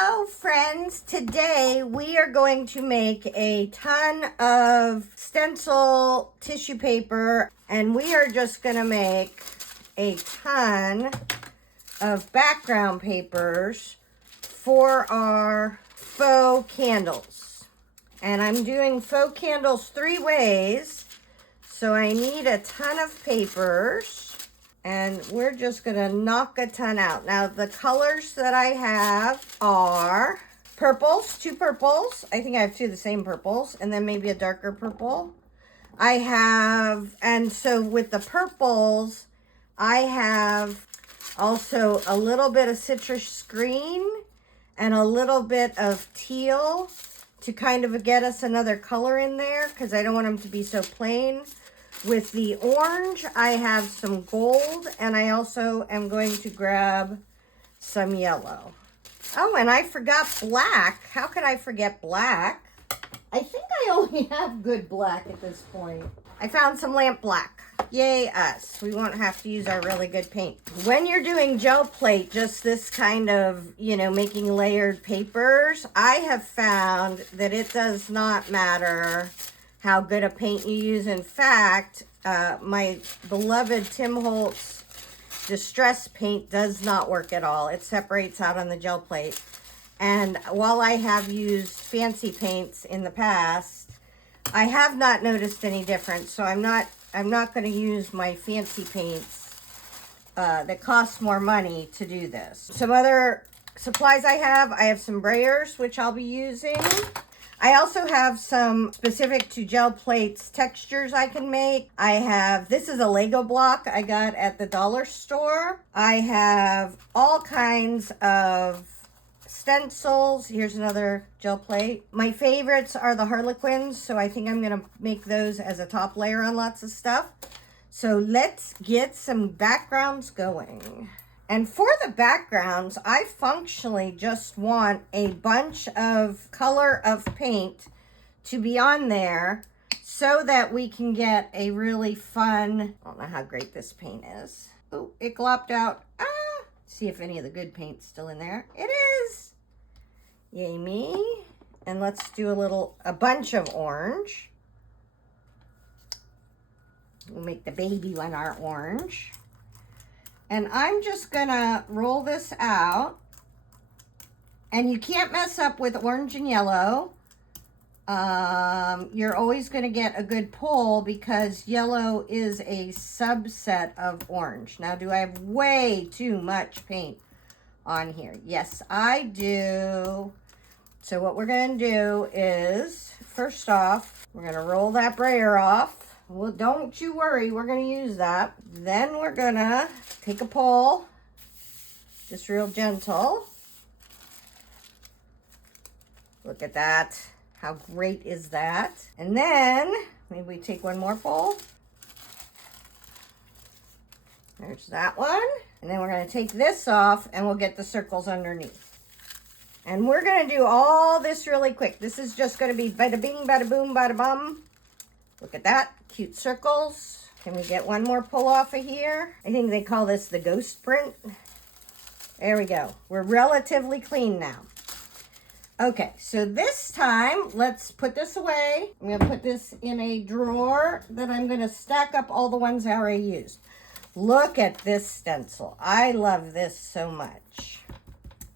Hello friends, today we are going to make a ton of stencil tissue paper and we are just going to make a ton of background papers for our faux candles. And I'm doing faux candles 3 ways, so I need a ton of papers. And we're just gonna knock a ton out. Now the colors that I have are purples, 2 purples. I think I have 2 of the same purples, and then maybe a darker purple. I have, and so with the purples, I have also a little bit of citrus green and a little bit of teal to kind of get us another color in there because I don't want them to be so plain. With the orange, I have some gold, and I also am going to grab some yellow. Oh, and I forgot black. How could I forget black? I think I only have good black at this point. I found some lamp black. Yay us. We won't have to use our really good paint. When you're doing gel plate, just this kind of, making layered papers, I have found that it does not matter how good a paint you use. In fact, my beloved Tim Holtz Distress paint does not work at all. It separates out on the gel plate. And while I have used fancy paints in the past, I have not noticed any difference. So I'm not going to use my fancy paints that cost more money to do this. Some other supplies I have some brayers, which I'll be using. I also have some specific to gel plates textures I can make. I have, this is a Lego block I got at the dollar store. I have all kinds of stencils. Here's another gel plate. My favorites are the Harlequins, so I think I'm gonna make those as a top layer on lots of stuff. So let's get some backgrounds going. And for the backgrounds, I functionally just want a bunch of color of paint to be on there so that we can get a really fun, I don't know how great this paint is. Oh, it glopped out. See if any of the good paint's still in there. It is. Yay me. And let's do a bunch of orange. We'll make the baby one our orange. And I'm just gonna roll this out. And you can't mess up with orange and yellow. You're always gonna get a good pull because yellow is a subset of orange. Now, do I have way too much paint on here? Yes, I do. So what we're gonna do is, first off, we're gonna roll that brayer off. Well, don't you worry, we're going to use that. Then we're going to take a pull, just real gentle. Look at that. How great is that? And then, maybe we take one more pull. There's that one. And then we're going to take this off and we'll get the circles underneath. And we're going to do all this really quick. This is just going to be bada bing, bada boom, bada bum. Look at that, cute circles. Can we get one more pull off of here? I think they call this the ghost print. There we go. We're relatively clean now. Okay, so this time, let's put this away. I'm gonna put this in a drawer that I'm gonna stack up all the ones I already used. Look at this stencil. I love this so much.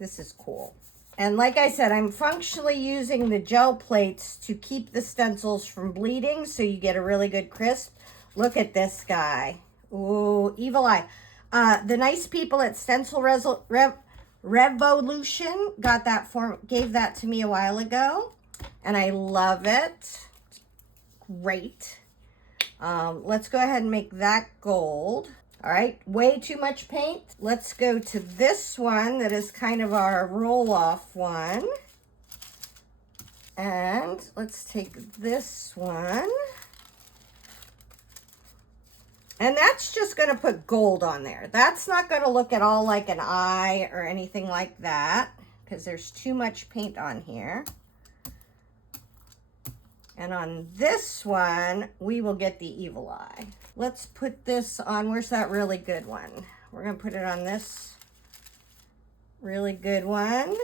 This is cool. And like I said, I'm functionally using the gel plates to keep the stencils from bleeding so you get a really good crisp. Look at this guy. Ooh, evil eye. The nice people at Stencil Revolution gave that to me a while ago. And I love it. Great. Let's go ahead and make that gold. All right, way too much paint. Let's go to this one that is kind of our roll-off one. And let's take this one. And that's just gonna put gold on there. That's not gonna look at all like an eye or anything like that because there's too much paint on here. And on this one, we will get the evil eye. Let's put this on, where's that really good one? We're gonna put it on this really good one.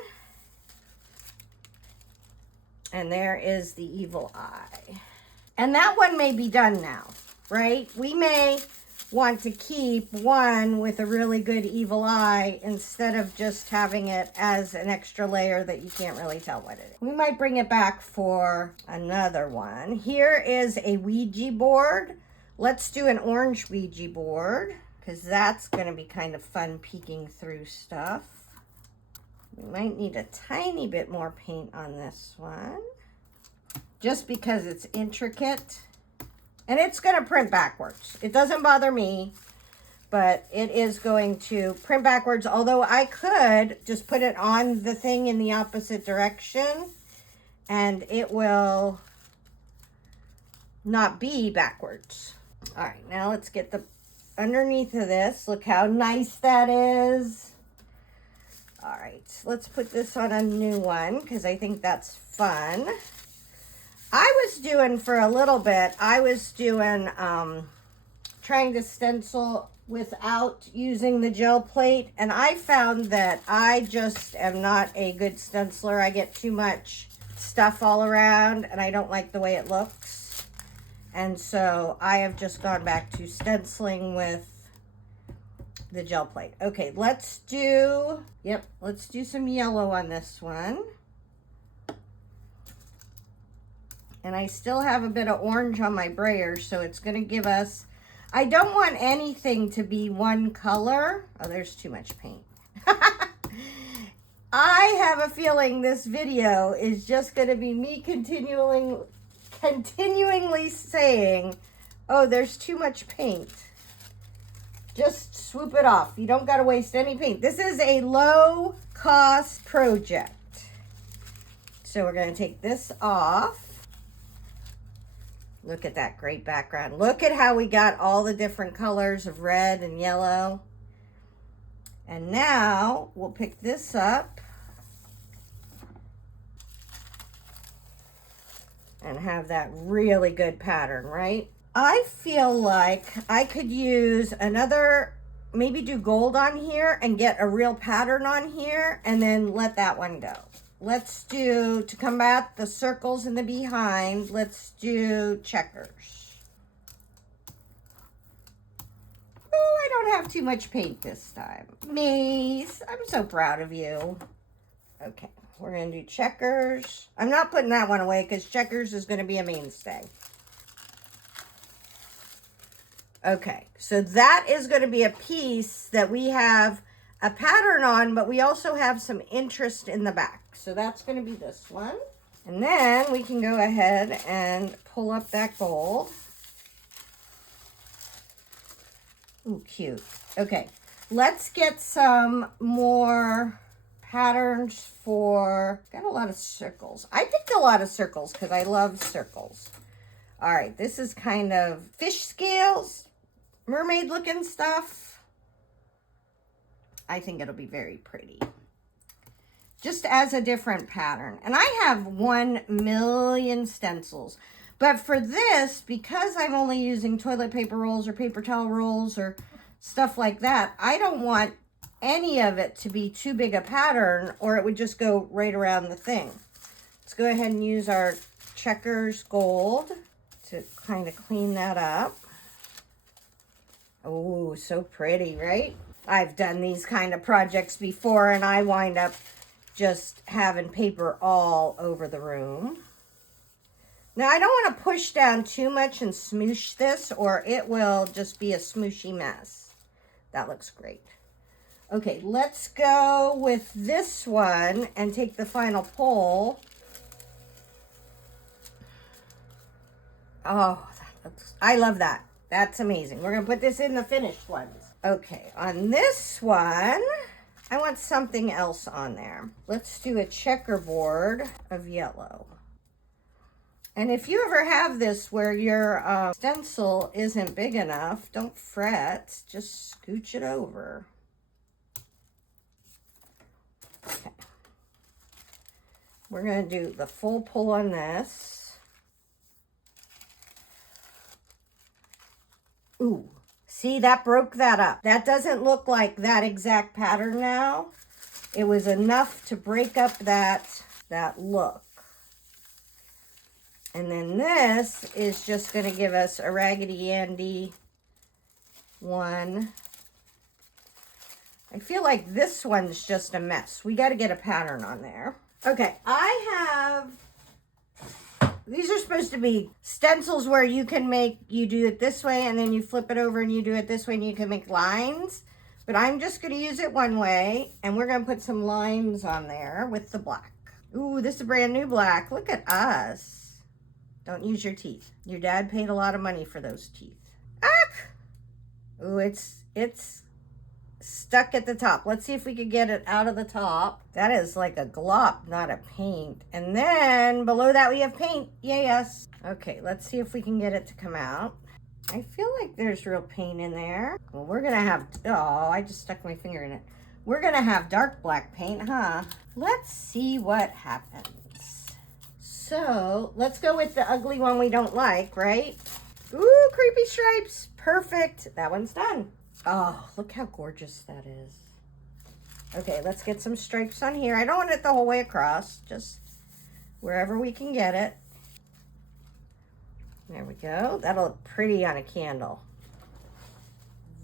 And there is the evil eye. And that one may be done now, right? We may want to keep one with a really good evil eye instead of just having it as an extra layer that you can't really tell what it is. We might bring it back for another one. Here is a Ouija board. Let's do an orange Ouija board because that's going to be kind of fun peeking through stuff. We might need a tiny bit more paint on this one just because it's intricate. And it's going to print backwards. It doesn't bother me, but it is going to print backwards. Although I could just put it on the thing in the opposite direction and it will not be backwards. All right, now let's get the underneath of this. Look how nice that is. All right, let's put this on a new one because I think that's fun. I was doing for a little bit, I was doing, trying to stencil without using the gel plate. And I found that I just am not a good stenciler. I get too much stuff all around and I don't like the way it looks. And so I have just gone back to stenciling with the gel plate. Okay, let's do some yellow on this one. And I still have a bit of orange on my brayer, so it's going to give us, I don't want anything to be one color. Oh, there's too much paint. I have a feeling this video is just going to be me continually saying, oh, there's too much paint. Just swoop it off. You don't got to waste any paint. This is a low cost project. So we're going to take this off. Look at that great background. Look at how we got all the different colors of red and yellow. And now we'll pick this up and have that really good pattern, right? I feel like I could use another, maybe do gold on here and get a real pattern on here and then let that one go. Let's do, to combat the circles in the behind, let's do checkers. Oh, I don't have too much paint this time. Maze, I'm so proud of you. Okay, we're going to do checkers. I'm not putting that one away because checkers is going to be a mainstay. Okay, so that is going to be a piece that we have a pattern on, but we also have some interest in the back. So that's going to be this one. And then we can go ahead and pull up that gold. Ooh, cute. Okay, let's get some more patterns for, got a lot of circles. I picked a lot of circles because I love circles. All right, this is kind of fish scales, mermaid looking stuff. I think it'll be very pretty. Just as a different pattern. And I have 1 million stencils. But for this, because I'm only using toilet paper rolls or paper towel rolls or stuff like that, I don't want any of it to be too big a pattern or it would just go right around the thing. Let's go ahead and use our checkers gold to kind of clean that up. Oh, so pretty, right? I've done these kind of projects before and I wind up just having paper all over the room. Now, I don't want to push down too much and smoosh this or it will just be a smooshy mess. That looks great. Okay, let's go with this one and take the final pull. Oh, I love that. That's amazing. We're going to put this in the finished ones. Okay, on this one, I want something else on there. Let's do a checkerboard of yellow. And if you ever have this where your stencil isn't big enough, don't fret. Just scooch it over. Okay. We're going to do the full pull on this. Ooh, see, that broke that up. That doesn't look like that exact pattern now. It was enough to break up that look. And then this is just going to give us a Raggedy Andy one. I feel like this one's just a mess. We got to get a pattern on there. Okay, these are supposed to be stencils where you can you do it this way and then you flip it over and you do it this way and you can make lines. But I'm just going to use it one way and we're going to put some lines on there with the black. Ooh, this is a brand new black. Look at us. Don't use your teeth. Your dad paid a lot of money for those teeth. Ah! Ooh, it's stuck at the top. Let's see if we could get it out of the top. That is like a glop, not a paint. And then below that we have paint. Yes. Okay, let's see if we can get it to come out. I feel like there's real paint in there. Well, we're gonna have, oh, I just stuck my finger in it. We're gonna have dark black paint, huh? Let's see what happens. So let's go with the ugly one we don't like, right? Ooh, creepy stripes. Perfect. That one's done. Oh, look how gorgeous that is. Okay, let's get some stripes on here. I don't want it the whole way across, just wherever we can get it. There we go. That'll look pretty on a candle.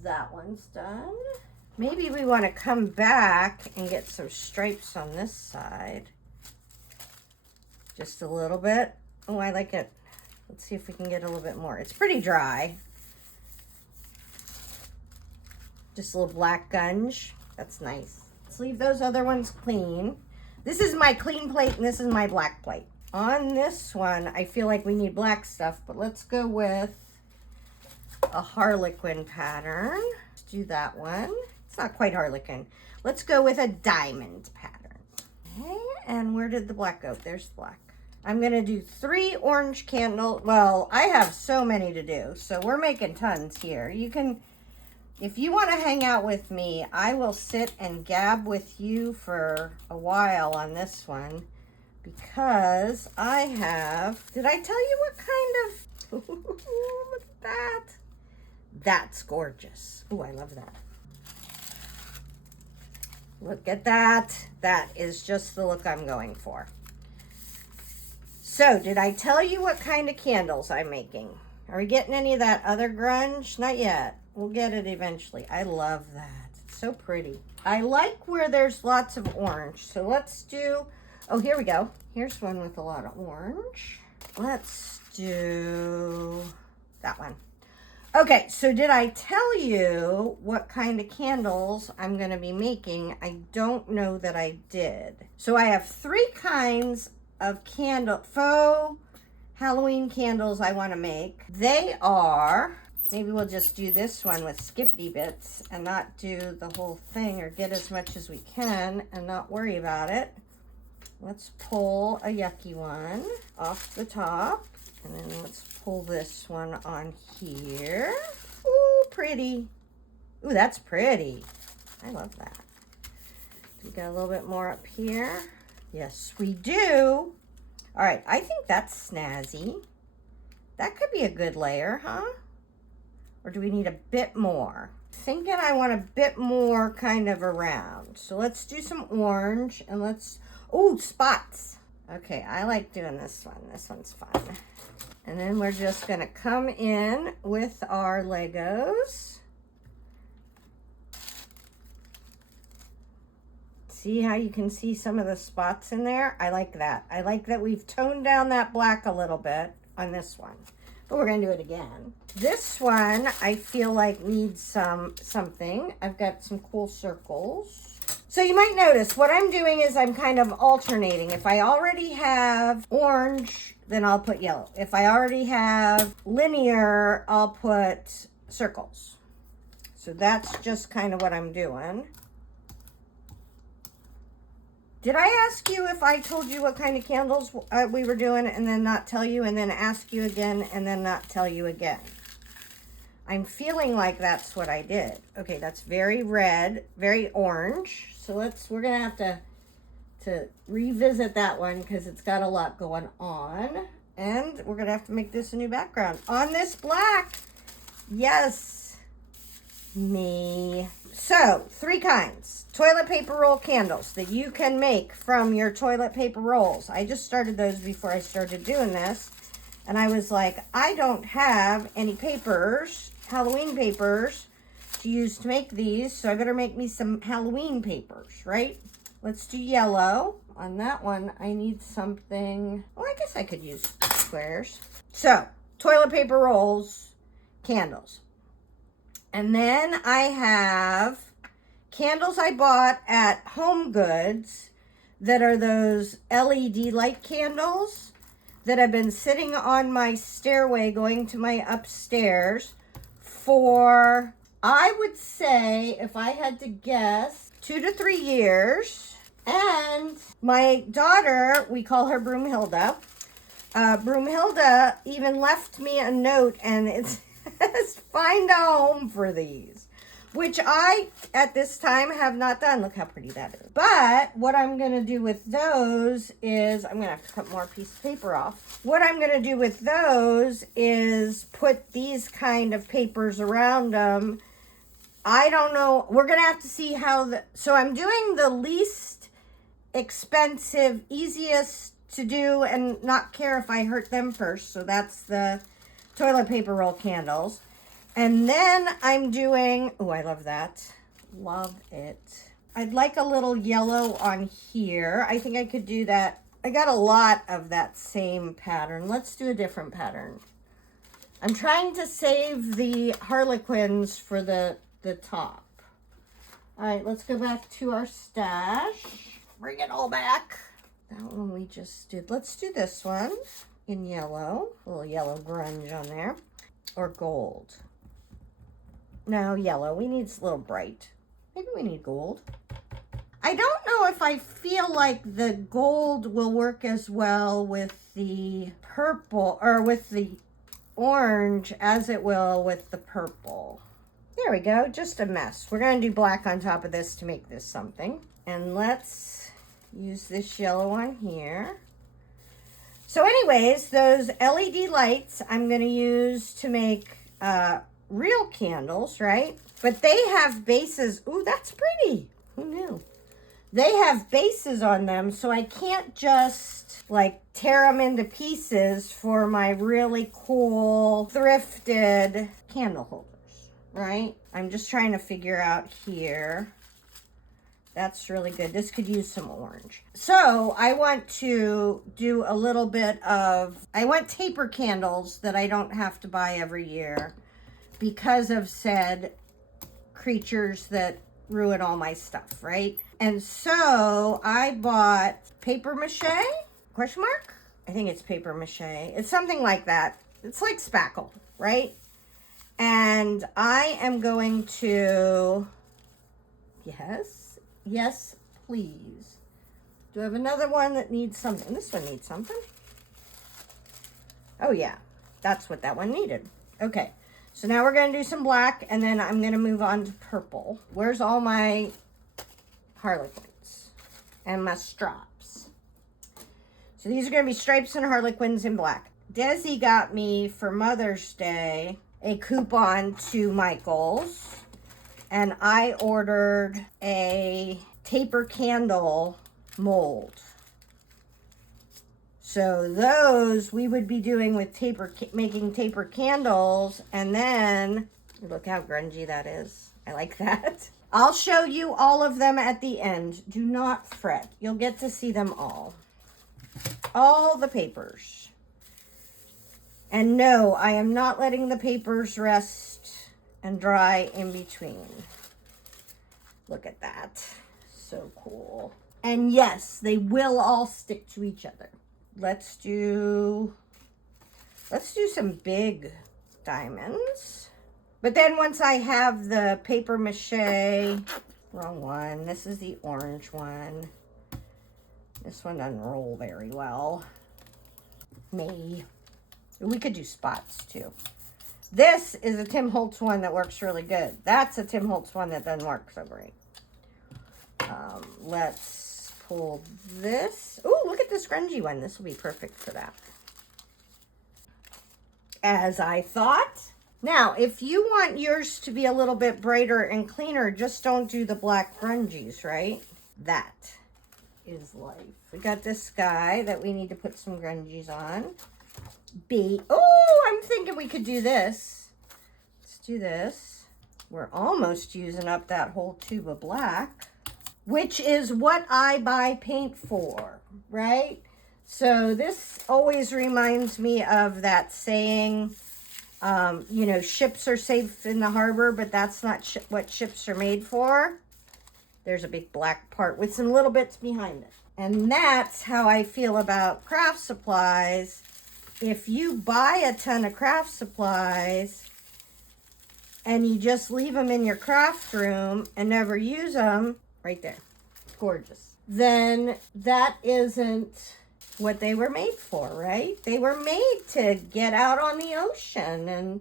That one's done. Maybe we want to come back and get some stripes on this side. Just a little bit. Oh, I like it. Let's see if we can get a little bit more. It's pretty dry. Just a little black gunge. That's nice. Let's leave those other ones clean. This is my clean plate and this is my black plate. On this one, I feel like we need black stuff, but let's go with a Harlequin pattern. Let's do that one. It's not quite Harlequin. Let's go with a diamond pattern. Okay, and where did the black go? There's the black. I'm gonna do 3 orange candles. Well, I have so many to do, so we're making tons here. You can, if you want to hang out with me, I will sit and gab with you for a while on this one because I have, did I tell you what kind of, look at that. That's gorgeous. Oh, I love that. Look at that. That is just the look I'm going for. So, did I tell you what kind of candles I'm making? Are we getting any of that other grunge? Not yet. We'll get it eventually. I love that. It's so pretty. I like where there's lots of orange. So let's do, oh, here we go. Here's one with a lot of orange. Let's do that one. Okay, so did I tell you what kind of candles I'm going to be making? I don't know that I did. So I have 3 kinds of faux Halloween candles I want to make. They are, maybe we'll just do this one with skippity bits and not do the whole thing, or get as much as we can and not worry about it. Let's pull a yucky one off the top, and then let's pull this one on here. Ooh, pretty. Ooh, that's pretty. I love that. We got a little bit more up here. Yes, we do. All right, I think that's snazzy. That could be a good layer, huh? Or do we need a bit more? Thinking I want a bit more kind of around. So let's do some orange and let's, oh, spots. Okay, I like doing this one. This one's fun. And then we're just gonna come in with our Legos. See how you can see some of the spots in there? I like that. I like that we've toned down that black a little bit on this one. But we're gonna do it again. This one, I feel like needs something. I've got some cool circles. So you might notice what I'm doing is I'm kind of alternating. If I already have orange, then I'll put yellow. If I already have linear, I'll put circles. So that's just kind of what I'm doing. Did I ask you if I told you what kind of candles we were doing and then not tell you and then ask you again and then not tell you again? I'm feeling like that's what I did. Okay, that's very red, very orange. So we're gonna have to revisit that one because it's got a lot going on. And we're gonna have to make this a new background on this black. Yes, me. So 3 kinds. Toilet paper roll candles that you can make from your toilet paper rolls. I just started those before I started doing this. And I was like, I don't have any papers, Halloween papers, to use to make these, so I better make me some Halloween papers, right? Let's do yellow. On that one, I need something, well, I guess I could use squares. So, toilet paper rolls, candles. And then I have candles I bought at Home Goods that are those LED light candles that have been sitting on my stairway going to my upstairs for, I would say, if I had to guess, 2 to 3 years. And my daughter, we call her Broomhilda. Broomhilda even left me a note, and it says, find a home for these, which I, at this time, have not done. Look how pretty that is. But what I'm going to do with those is, I'm going to have to cut more piece of paper off. What I'm going to do with those is put these kind of papers around them. I don't know. We're going to have to see how so I'm doing the least expensive, easiest to do and not care if I hurt them first. So that's the toilet paper roll candles. And then I'm doing, oh, I love that. Love it. I'd like a little yellow on here. I think I could do that. I got a lot of that same pattern. Let's do a different pattern. I'm trying to save the Harlequins for the top. All right, let's go back to our stash. Bring it all back. That one we just did. Let's do this one in yellow. A little yellow grunge on there. Or gold. No, yellow. We need a little bright. Maybe we need gold. I don't know if I feel like the gold will work as well with the purple or with the orange as it will with the purple. There we go. Just a mess. We're going to do black on top of this to make this something. And let's use this yellow on here. So anyways, those LED lights I'm going to use to make real candles, right? But they have bases. Ooh, that's pretty. Who knew? They have bases on them, so I can't just like tear them into pieces for my really cool thrifted candle holders, right? I'm just trying to figure out here. That's really good. This could use some orange. So I want to do a little bit of, I want taper candles that I don't have to buy every year because of said creatures that ruin all my stuff, right? And so I bought paper mache, question mark? I think it's paper mache. It's something like that. It's like spackle, right? And I am going to, yes, please. Do I have another one that needs something? This one needs something. Oh yeah, that's what that one needed. Okay, so now we're gonna do some black and then I'm gonna move on to purple. Where's all my Harlequins and my stripes? So these are gonna be stripes and Harlequins in black. Desi got me for Mother's Day a coupon to Michael's. And I ordered a taper candle mold. So those we would be doing with making taper candles. And then, look how grungy that is. I like that. I'll show you all of them at the end. Do not fret. You'll get to see them all. All the papers. And no, I am not letting the papers rest and dry in between. Look at that. So cool. And yes, they will all stick to each other. Let's do some big diamonds. But then once I have the paper mache, wrong one. This is the orange one. This one doesn't roll very well. Me. We could do spots too. This is a Tim Holtz one that works really good. That's a Tim Holtz one that doesn't work so great. Let's pull this. Oh, look at this grungy one. This will be perfect for that. As I thought. Now, if you want yours to be a little bit brighter and cleaner, just don't do the black grungies, right? That is life. We got this guy that we need to put some grungies on. Oh, I'm thinking we could do this. Let's do this. We're almost using up that whole tube of black, which is what I buy paint for, right? So this always reminds me of that saying, you know, ships are safe in the harbor, but that's not what ships are made for. There's a big black part with some little bits behind it. And that's how I feel about craft supplies. If you buy a ton of craft supplies and you just leave them in your craft room and never use them, right there, gorgeous, then that isn't what they were made for, right? They were made to get out on the ocean,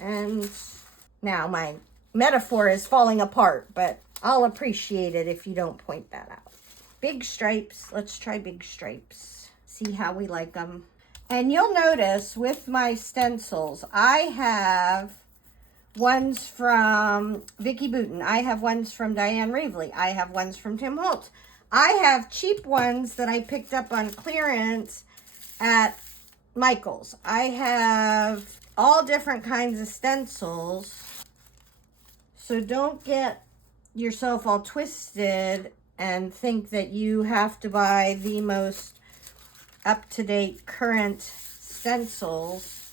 and now my metaphor is falling apart, but I'll appreciate it if you don't point that out. Big stripes. Let's try big stripes. See how we like them. And you'll notice with my stencils, I have ones from Vicki Boutin. I have ones from Diane Ravely. I have ones from Tim Holtz. I have cheap ones that I picked up on clearance at Michael's. I have all different kinds of stencils. So don't get yourself all twisted and think that you have to buy the most up-to-date current stencils.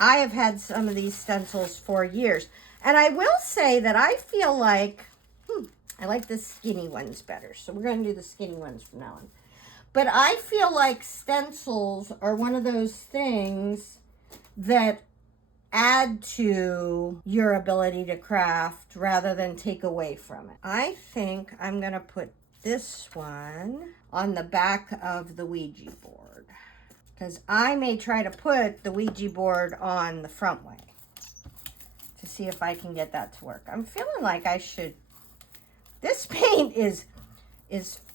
I have had some of these stencils for years. And I will say that I feel like, I like the skinny ones better. So we're going to do the skinny ones from now on. But I feel like stencils are one of those things that add to your ability to craft rather than take away from it. I think I'm going to put this one on the back of the Ouija board, because I may try to put the Ouija board on the front way to see if I can get that to work. I'm feeling like I should. This paint is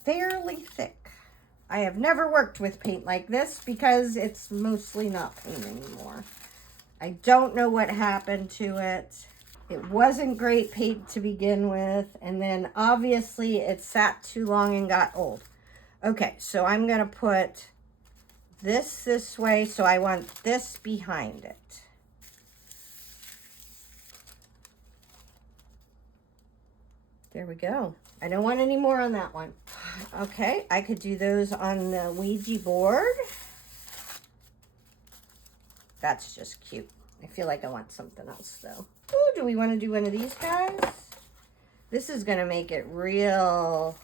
fairly thick. I have never worked with paint like this because it's mostly not paint anymore. I don't know what happened to it. It wasn't great paint to begin with, and then obviously it sat too long and got old. Okay, so I'm gonna put this way, so I want this behind it. There we go. I don't want any more on that one. Okay, I could do those on the Ouija board. That's just cute. I feel like I want something else though. Ooh, do we want to do one of these guys? This is going to make it real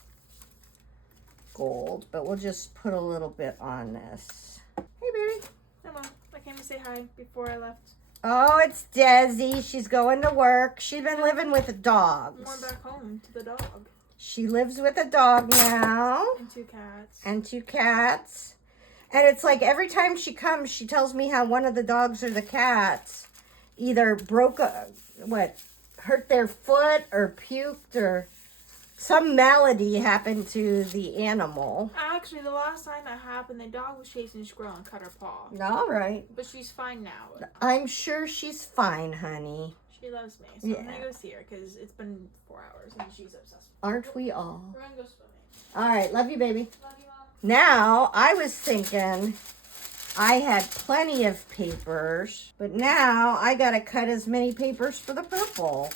gold, but we'll just put a little bit on this. Hey, baby. Hello. I came to say hi before I left. Oh, it's Desi. She's going to work. She's been living with the dogs. More back home to the dog. She lives with a dog now. And 2 cats. And 2 cats. And it's like every time she comes, she tells me how one of the dogs or the cats either hurt their foot or puked or some malady happened to the animal. Actually, the last time that happened, the dog was chasing a squirrel and cut her paw. All right. But she's fine now. I'm sure she's fine, honey. She loves me. So I'm going to go see her because it's been 4 hours and she's obsessed. Aren't we all? We're going to go swimming. All right. Love you, baby. Love you, Mom. Now, I was thinking I had plenty of papers, but now I got to cut as many papers for the purple.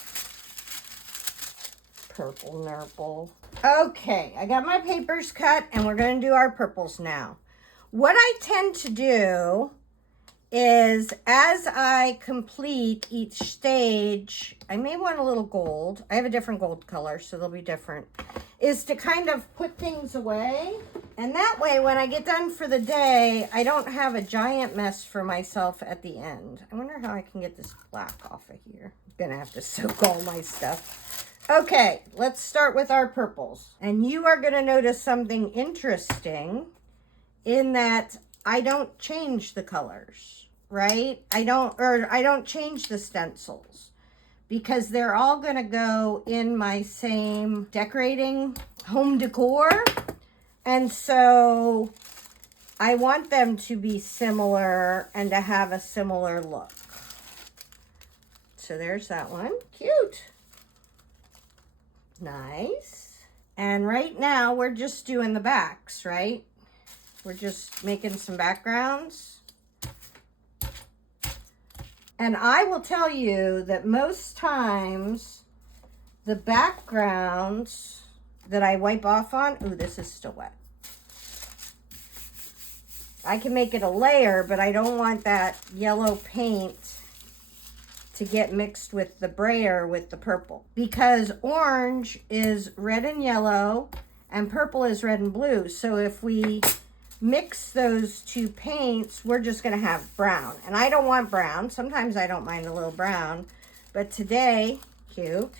Purple nurple. Okay, I got my papers cut and we're going to do our purples now. What I tend to do is as I complete each stage, I may want a little gold. I have a different gold color, so they'll be different. Is to kind of put things away. And that way, when I get done for the day, I don't have a giant mess for myself at the end. I wonder how I can get this black off of here. I'm gonna have to soak all my stuff. Okay, let's start with our purples. And you are gonna notice something interesting in that I don't change the colors, right? I don't change the stencils because they're all gonna go in my same decorating home decor. And so I want them to be similar and to have a similar look. So there's that one. Cute. Nice. And right now we're just doing the backs, right? We're just making some backgrounds. And I will tell you that most times the backgrounds that I wipe off on, ooh, this is still wet. I can make it a layer, but I don't want that yellow paint to get mixed with the brayer with the purple, because orange is red and yellow and purple is red and blue. So if we mix those two paints, we're just going to have brown, and I don't want brown. Sometimes I don't mind a little brown, but today, cute,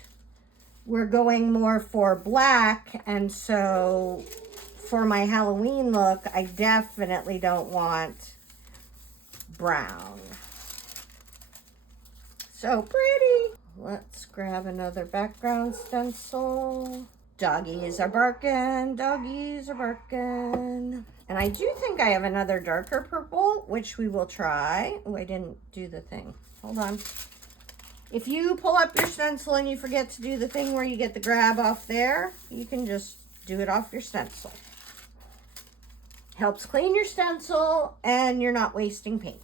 we're going more for black. And so for my Halloween look, I definitely don't want brown. So pretty. Let's grab another background stencil. Doggies are barking, doggies are barking. And I do think I have another darker purple, which we will try. Oh, I didn't do the thing. Hold on. If you pull up your stencil and you forget to do the thing where you get the grab off there, you can just do it off your stencil. Helps clean your stencil and you're not wasting paint.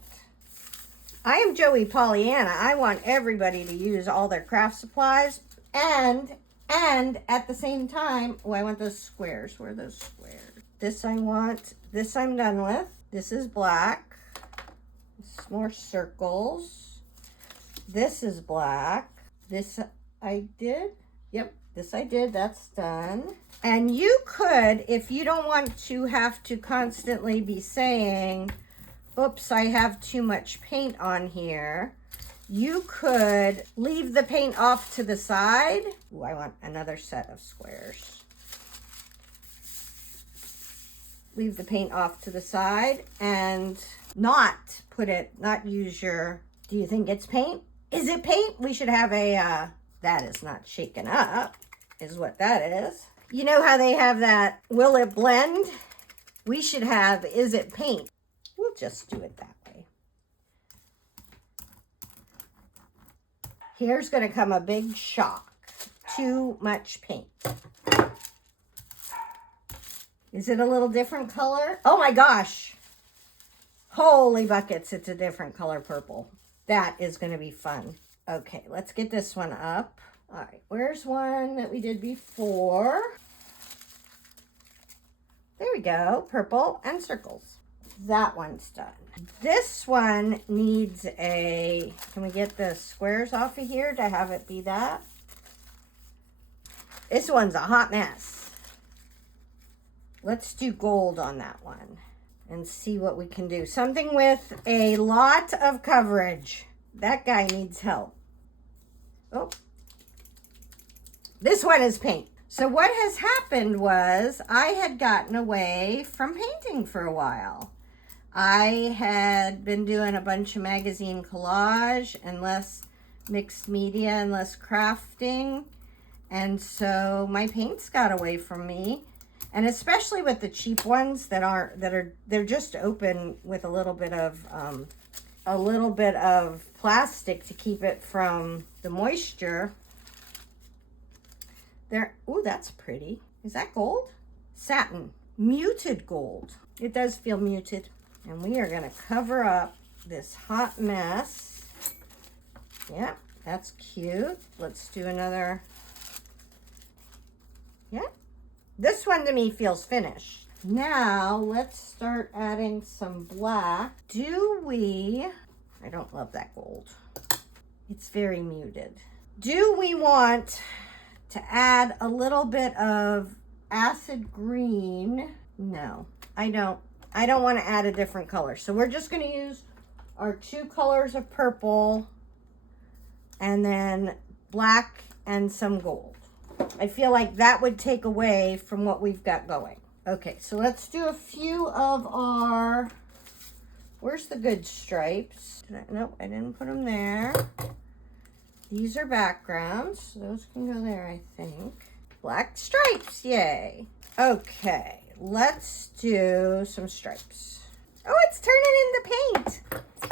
I am Joey Pollyanna. I want everybody to use all their craft supplies and at the same time, oh, I want those squares. Where are those squares? This I want. This I'm done with. This is black. This more circles. This is black. This I did. Yep, this I did. That's done. And you could, if you don't want to have to constantly be saying, oops, I have too much paint on here, you could leave the paint off to the side. Ooh, I want another set of squares. Leave the paint off to the side and not use your, do you think it's paint? Is it paint? We should have a, that is not shaken up, is what that is. You know how they have that, will it blend? We should have, is it paint? We'll just do it that way. Here's going to come a big shock. Too much paint. Is it a little different color? Oh my gosh. Holy buckets, it's a different color purple. That is going to be fun. Okay, let's get this one up. All right, where's one that we did before? There we go, purple and circles. That one's done. This one needs a, can we get the squares off of here to have it be that? This one's a hot mess. Let's do gold on that one and see what we can do. Something with a lot of coverage. That guy needs help. Oh, this one is paint. So what has happened was I had gotten away from painting for a while. I had been doing a bunch of magazine collage and less mixed media and less crafting. And so my paints got away from me. And especially with the cheap ones they're just open with a little bit of plastic to keep it from the moisture. There, ooh, that's pretty. Is that gold? Satin, muted gold. It does feel muted. And we are gonna cover up this hot mess. Yeah, that's cute. Let's do another. Yeah, this one to me feels finished. Now let's start adding some black. I don't love that gold. It's very muted. Do we want to add a little bit of acid green? No, I don't. I don't want to add a different color. So we're just going to use our two colors of purple and then black and some gold. I feel like that would take away from what we've got going. Okay, so let's do a few of our, where's the good stripes? Nope, I didn't put them there. These are backgrounds. Those can go there, I think. Black stripes, yay. Okay, let's do some stripes. Oh, it's turning into paint.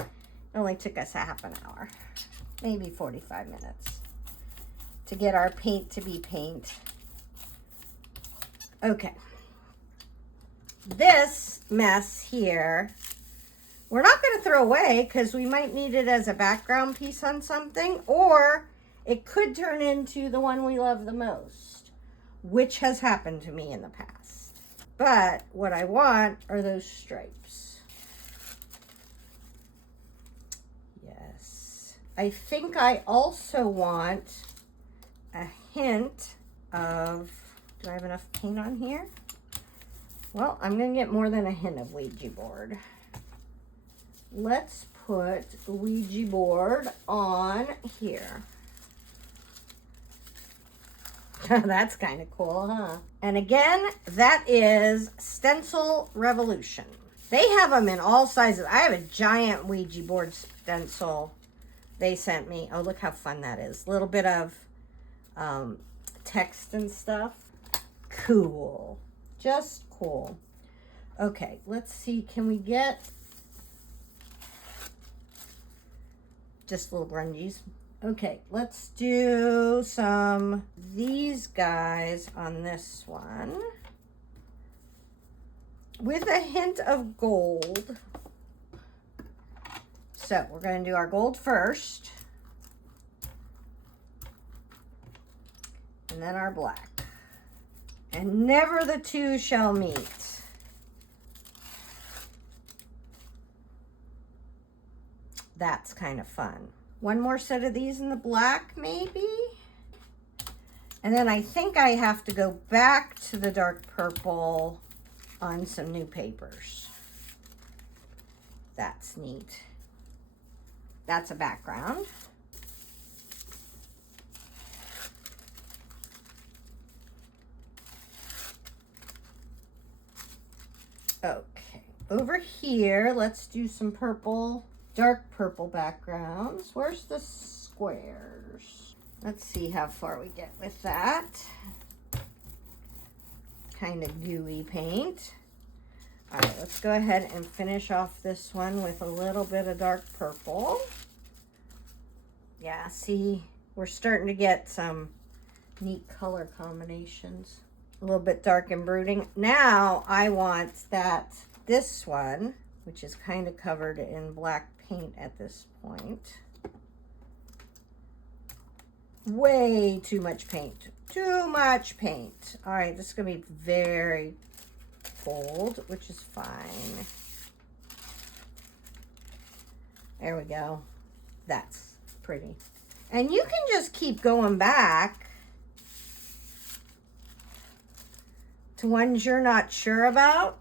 It only took us a half an hour, maybe 45 minutes to get our paint to be paint. Okay. This mess here we're not going to throw away because we might need it as a background piece on something, or it could turn into the one we love the most, which has happened to me in the past. But what I want are those stripes. Yes. I think I also want a hint of, do I have enough paint on here? Well, I'm going to get more than a hint of Ouija board. Let's put Ouija board on here. That's kind of cool, huh? And again, that is Stencil Revolution. They have them in all sizes. I have a giant Ouija board stencil they sent me. Oh, look how fun that is. A little bit of text and stuff. Cool. Just cool. Okay, let's see. Can we get just little grungies? Okay, let's do some these guys on this one with a hint of gold. So we're going to do our gold first, and then our black. And never the two shall meet. That's kind of fun. One more set of these in the black, maybe. And then I think I have to go back to the dark purple on some new papers. That's neat. That's a background. Okay, over here, let's do some purple, dark purple backgrounds. Where's the squares? Let's see how far we get with that. Kind of gooey paint. All right, let's go ahead and finish off this one with a little bit of dark purple. Yeah, see, we're starting to get some neat color combinations. A little bit dark and brooding. Now I want this one, which is kind of covered in black paint at this point. Way too much paint. Too much paint. All right, this is going to be very bold, which is fine. There we go. That's pretty. And you can just keep going back to ones you're not sure about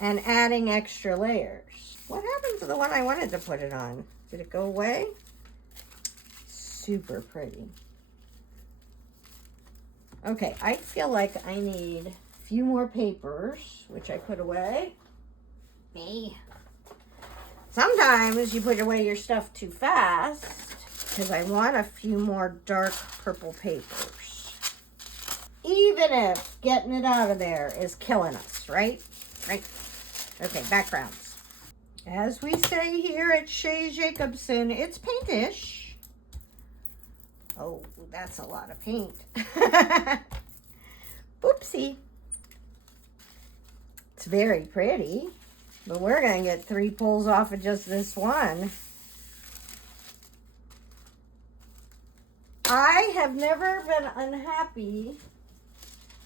and adding extra layers. What happened to the one I wanted to put it on? Did it go away? Super pretty. Okay, I feel like I need a few more papers, which I put away. Me. Sometimes you put away your stuff too fast because I want a few more dark purple papers. Even if getting it out of there is killing us, right? Right? Okay, backgrounds. As we say here at Shay Jacobson, it's paintish. Oh, that's a lot of paint. Oopsie. It's very pretty, but we're going to get 3 pulls off of just this one. I have never been unhappy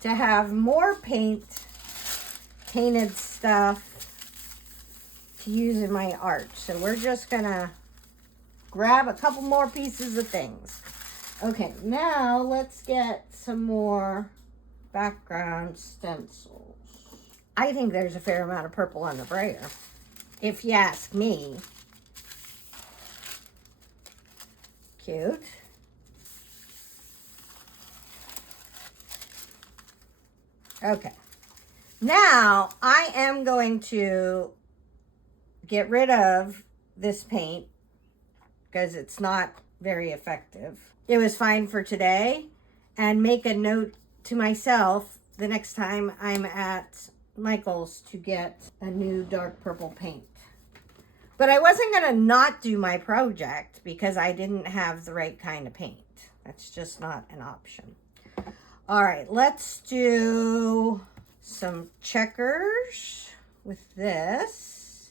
to have more painted stuff to use in my art. So we're just gonna grab a couple more pieces of things. Okay, now let's get some more background stencils. I think there's a fair amount of purple on the brayer, if you ask me. Cute. Okay, now I am going to get rid of this paint because it's not very effective. It was fine for today, and make a note to myself the next time I'm at Michael's to get a new dark purple paint. But I wasn't going to not do my project because I didn't have the right kind of paint. That's just not an option. All right, let's do some checkers with this.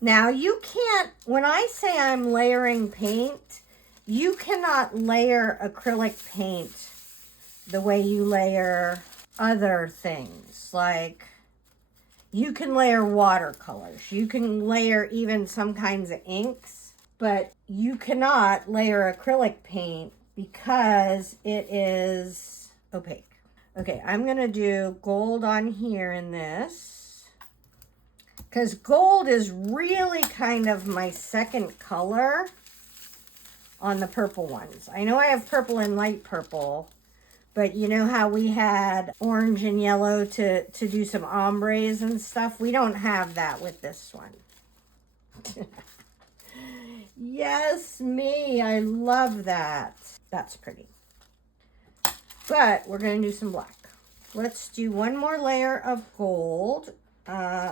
Now you can't, when I say I'm layering paint, you cannot layer acrylic paint the way you layer other things. Like you can layer watercolors, you can layer even some kinds of inks, but you cannot layer acrylic paint because it is opaque. Okay, I'm gonna do gold on here in this because gold is really kind of my second color on the purple ones. I know I have purple and light purple, but you know how we had orange and yellow to do some ombres and stuff? We don't have that with this one. Yes, me. I love that. That's pretty. But we're going to do some black. Let's do one more layer of gold.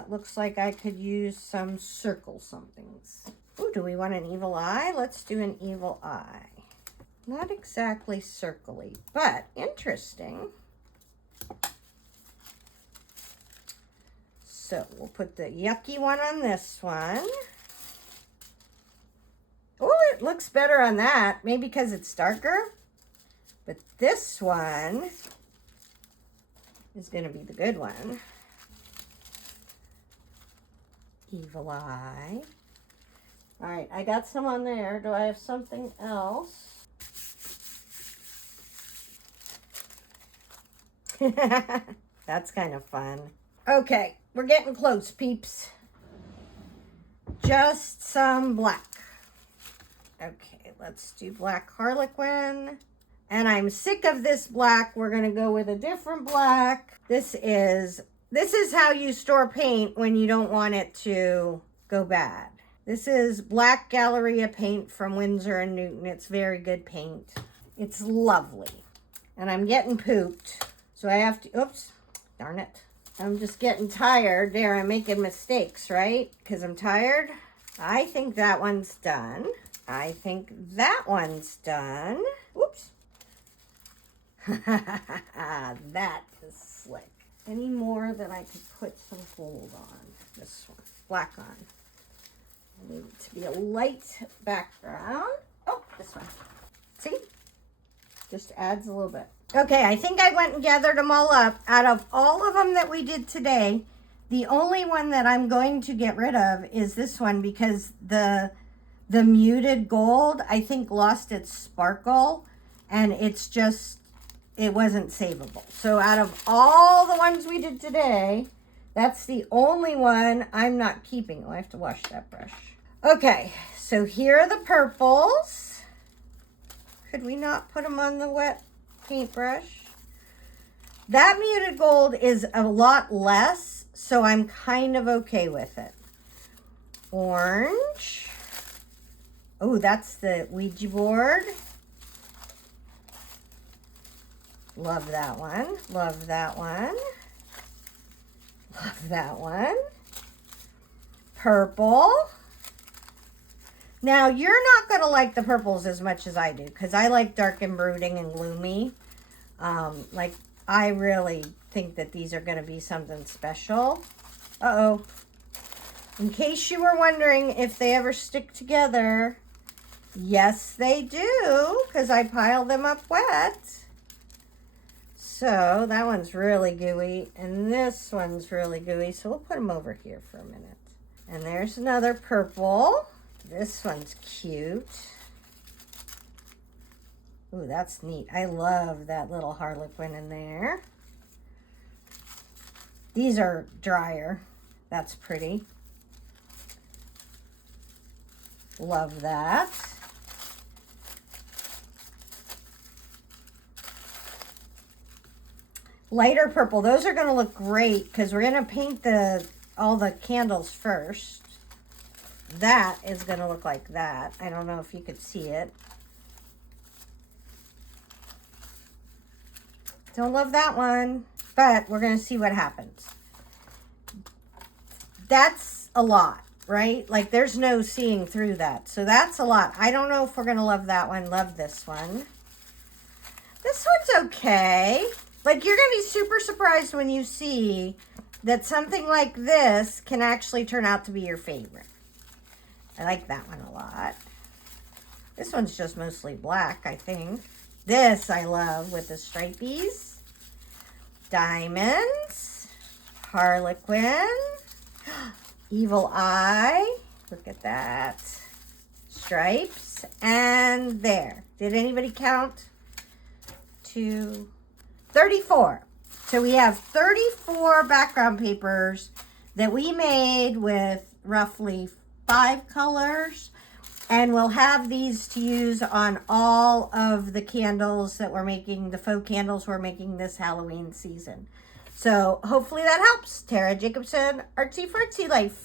Looks like I could use some circle somethings. Ooh, do we want an evil eye? Let's do an evil eye. Not exactly circle-y, but interesting. So we'll put the yucky one on this one. Oh, it looks better on that. Maybe because it's darker. But this one is going to be the good one. Evil eye. All right, I got some on there. Do I have something else? That's kind of fun. Okay, we're getting close, peeps. Just some black. Okay, let's do black Harlequin. And I'm sick of this black. We're gonna go with a different black. This is how you store paint when you don't want it to go bad. This is Black Galleria paint from Winsor & Newton. It's very good paint. It's lovely. And I'm getting pooped. So I have to, oops, darn it. I'm just getting tired. There, I'm making mistakes, right? Because I'm tired. I think that one's done. I think that one's done. Whoops. That is slick. Any more that I could put some gold on? This one, black on. I need it to be a light background. Oh, this one. See? Just adds a little bit. Okay, I think I went and gathered them all up. Out of all of them that we did today, the only one that I'm going to get rid of is this one because the muted gold, I think, lost its sparkle, and it's just, it wasn't savable. So out of all the ones we did today, that's the only one I'm not keeping. Oh, I have to wash that brush. Okay, so here are the purples. Could we not put them on the wet paintbrush? That muted gold is a lot less, so I'm kind of okay with it. Orange. Oh, that's the Ouija board. Love that one. Love that one. Love that one. Purple. Now, you're not going to like the purples as much as I do, because I like dark and brooding and gloomy. Like, I really think that these are going to be something special. Uh-oh. In case you were wondering if they ever stick together, yes, they do, because I piled them up wet. So, that one's really gooey, and this one's really gooey, so we'll put them over here for a minute. And there's another purple. This one's cute. Ooh, that's neat. I love that little Harlequin in there. These are drier. That's pretty. Love that. Lighter purple. Those are going to look great because we're going to paint all the candles first. That is going to look like that. I don't know if you could see it. Don't love that one, but we're going to see what happens. That's a lot, right? Like there's no seeing through that. So that's a lot. I don't know if we're going to love that one. Love this one. This one's okay. Like you're going to be super surprised when you see that something like this can actually turn out to be your favorite. I like that one a lot. This one's just mostly black, I think. This I love with the stripies. Diamonds. Harlequin. Evil Eye. Look at that. Stripes. And there. Did anybody count? 2, 34. So we have 34 background papers that we made with roughly 5 colors. And we'll have these to use on all of the candles that we're making, the faux candles we're making this Halloween season. So hopefully that helps. Tara Jacobson, Artsy Fartsy Life.